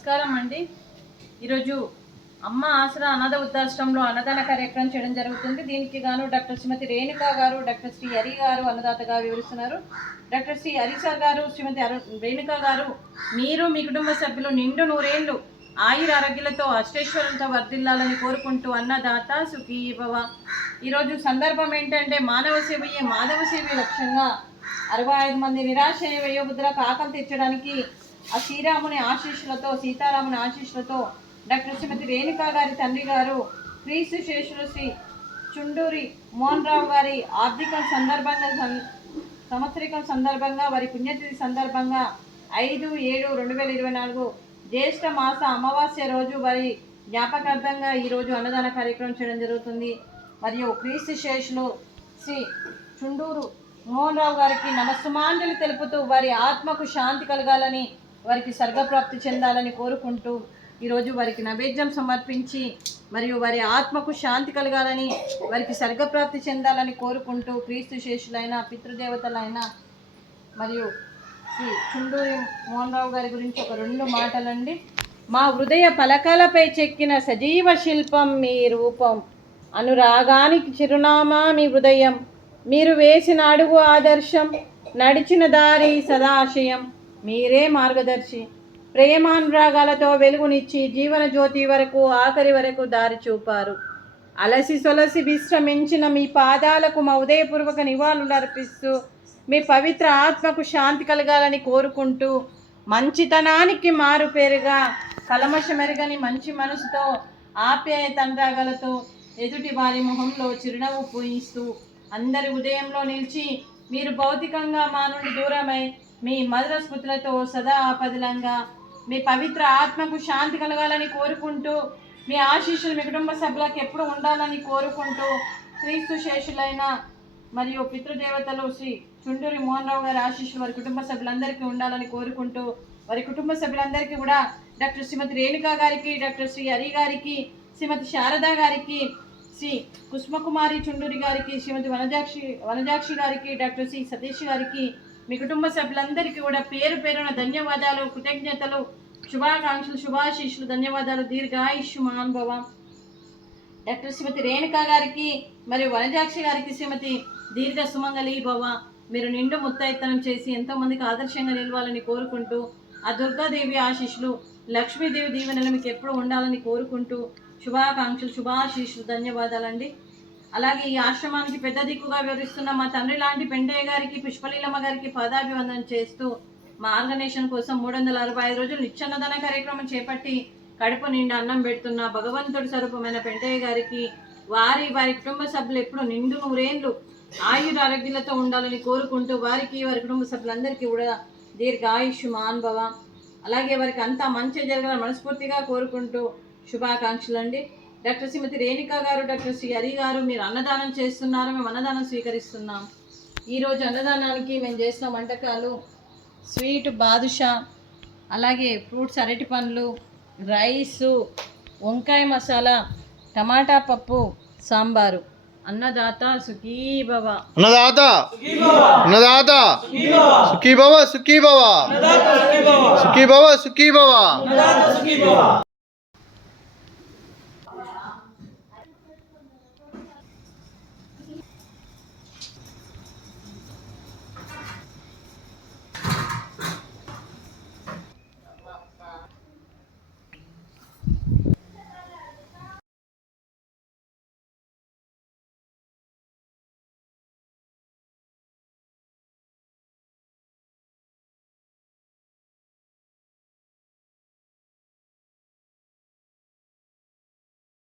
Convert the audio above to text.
నమస్కారం అండి. ఈరోజు అమ్మ ఆసరా అనాథ వృద్ధాశ్రమంలో అన్నదాన కార్యక్రమం చేయడం జరుగుతుంది. దీనికి గాను డాక్టర్ శ్రీమతి రేణుకా గారు, డాక్టర్ శ్రీ హరి గారు అన్నదాతగా వివరిస్తున్నారు. డాక్టర్ శ్రీ హరి సార్ గారు, శ్రీమతి రేణుకా గారు, మీరు మీ కుటుంబ సభ్యులు నిండు నూరేళ్లు ఆయుర ఆరోగ్యాలతో అష్టైశ్వర్యంతో వర్ధిల్లాలని కోరుకుంటూ అన్నదాత సుఖీ భవ. ఈరోజు సందర్భం ఏంటంటే మానవ సేవయే మాధవ సేవ లక్ష్యంగా 65 మంది నిరాశ వయోబుద్ధులకు ఆకలి తీర్చడానికి ఆ శ్రీరాముని ఆశీస్సులతో సీతారాముని ఆశీస్సులతో డాక్టర్ శ్రీమతి రేణుకా గారి తండ్రి గారు క్రీస్తు శేషులు శ్రీ చుండూరి మోహన్ రావు గారి ఆర్థిక సంవత్సరికం సందర్భంగా వారి పుణ్యతిథి సందర్భంగా 5/7/2024 జ్యేష్ఠ మాస అమావాస్య రోజు వారి జ్ఞాపకార్థంగా ఈరోజు అన్నదాన కార్యక్రమం చేయడం జరుగుతుంది. మరియు క్రీస్తు శేషులు శ్రీ చుండూరు మోహన్ రావు గారికి నమస్సుమాంజలి తెలుపుతూ వారి ఆత్మకు శాంతి కలగాలని, వారికి స్వర్గప్రాప్తి చెందాలని కోరుకుంటూ ఈరోజు వారికి నైవేద్యం సమర్పించి మరియు వారి ఆత్మకు శాంతి కలగాలని, వారికి స్వర్గప్రాప్తి చెందాలని కోరుకుంటూ క్రీస్తు శేషులైన పితృదేవతలైన మరియు శ్రీ చుండూరి మోహన్ రావు గారి గురించి ఒక 2 మాటలండి. మా హృదయ పలకాలపై చెక్కిన సజీవ శిల్పం మీ రూపం, అనురాగానికి చిరునామా మీ హృదయం, మీరు వేసిన అడుగు ఆదర్శం, నడిచిన దారి సదాశయం, మీరే మార్గదర్శి, ప్రేమానురాగాలతో వెలుగునిచ్చి జీవన జ్యోతి వరకు ఆఖరి వరకు దారి చూపారు. అలసి సొలసి విశ్రమించిన మీ పాదాలకు మా ఉదయపూర్వక నివాళులు అర్పిస్తూ మీ పవిత్ర ఆత్మకు శాంతి కలగాలని కోరుకుంటూ మంచితనానికి మారు పేరుగా కలమషమెరగని మంచి మనసుతో ఆప్యాయత అనురాగాలతో ఎదుటి వారి మొహంలో చిరునవ్వు పూయిస్తూ అందరి ఉదయంలో నిలిచి మీరు భౌతికంగా మా నుండి దూరమై మీ మధుర స్మృతులతో సదా ఆపదలంగా మీ పవిత్ర ఆత్మకు శాంతి కలగాలని కోరుకుంటూ మీ ఆశీస్సులు మీ కుటుంబ సభ్యులకు ఎప్పుడు ఉండాలని కోరుకుంటూ క్రీస్తు శేషులైన మరియు పితృదేవతలు శ్రీ చుండూరి మోహన్ రావు గారి ఆశీస్సులు వారి కుటుంబ సభ్యులందరికీ ఉండాలని కోరుకుంటూ వారి కుటుంబ సభ్యులందరికీ కూడా డాక్టర్ శ్రీమతి రేణుకా గారికి, డాక్టర్ శ్రీ హరి గారికి, శ్రీమతి శారదా గారికి, శ్రీ కుసుమకుమారి చుండూరి గారికి, శ్రీమతి వనజాక్షి గారికి, డాక్టర్ శ్రీ సతీష్ గారికి, మీ కుటుంబ సభ్యులందరికీ కూడా పేరు పేరున ధన్యవాదాలు, కృతజ్ఞతలు, శుభాకాంక్షలు, శుభాశీస్సులు, ధన్యవాదాలు. దీర్ఘాయుష్మాన్ భవ. డాక్టర్ శ్రీమతి రేణుకా గారికి మరియు వనజాక్షి గారికి శ్రీమతి దీర్ఘ సుమంగళి భవ. మీరు నిండు ముత్తైతనం చేసి ఎంతోమందికి ఆదర్శంగా నిలవాలని కోరుకుంటూ ఆ దుర్గాదేవి ఆశీస్సులు, లక్ష్మీదేవి దీవెనలు మీకు ఎప్పుడు ఉండాలని కోరుకుంటూ శుభాకాంక్షలు, శుభాశీస్సులు, ధన్యవాదాలండి. అలాగే ఈ ఆశ్రమానికి పెద్ద దిక్కుగా వివరిస్తున్న మా తండ్రి లాంటి పెండయ్య గారికి, పుష్పలీలమ్మ గారికి పాదాభివందనం చేస్తూ మా ఆర్గనైజేషన్ కోసం 365 రోజులు నిత్యాన్నదాన కార్యక్రమం చేపట్టి కడుపు నిండా అన్నం పెడుతున్న భగవంతుడి స్వరూపమైన పెండయ్య గారికి, వారి కుటుంబ సభ్యులు ఎప్పుడు నిండు నూరేళ్లు ఆయుర ఆరోగ్యాలతో ఉండాలని కోరుకుంటూ వారికి, వారి కుటుంబ సభ్యులందరికీ కూడా దీర్ఘాయుష్మాన్ భవ. అలాగే వారికి అంతా మంచి జరగాలని మనస్ఫూర్తిగా కోరుకుంటూ శుభాకాంక్షలు అండి. డాక్టర్ శ్రీమతి రేణుకా గారు, డాక్టర్ శ్రీ హరి గారు, మీరు అన్నదానం చేస్తున్నారు, మేము అన్నదానం స్వీకరిస్తున్నాం. ఈరోజు అన్నదానానికి మేము చేసిన వంటకాలు స్వీట్ బాదుషా, అలాగే ఫ్రూట్స్ అరటి పండ్లు, రైసు, వంకాయ మసాలా, టమాటా పప్పు, సాంబారు. అన్నదాత సుఖీ భవ. అన్నదాత అన్నదాత సుఖీ భవ, సుఖీ భవ, సుఖీ భవ, సుఖీ భవ.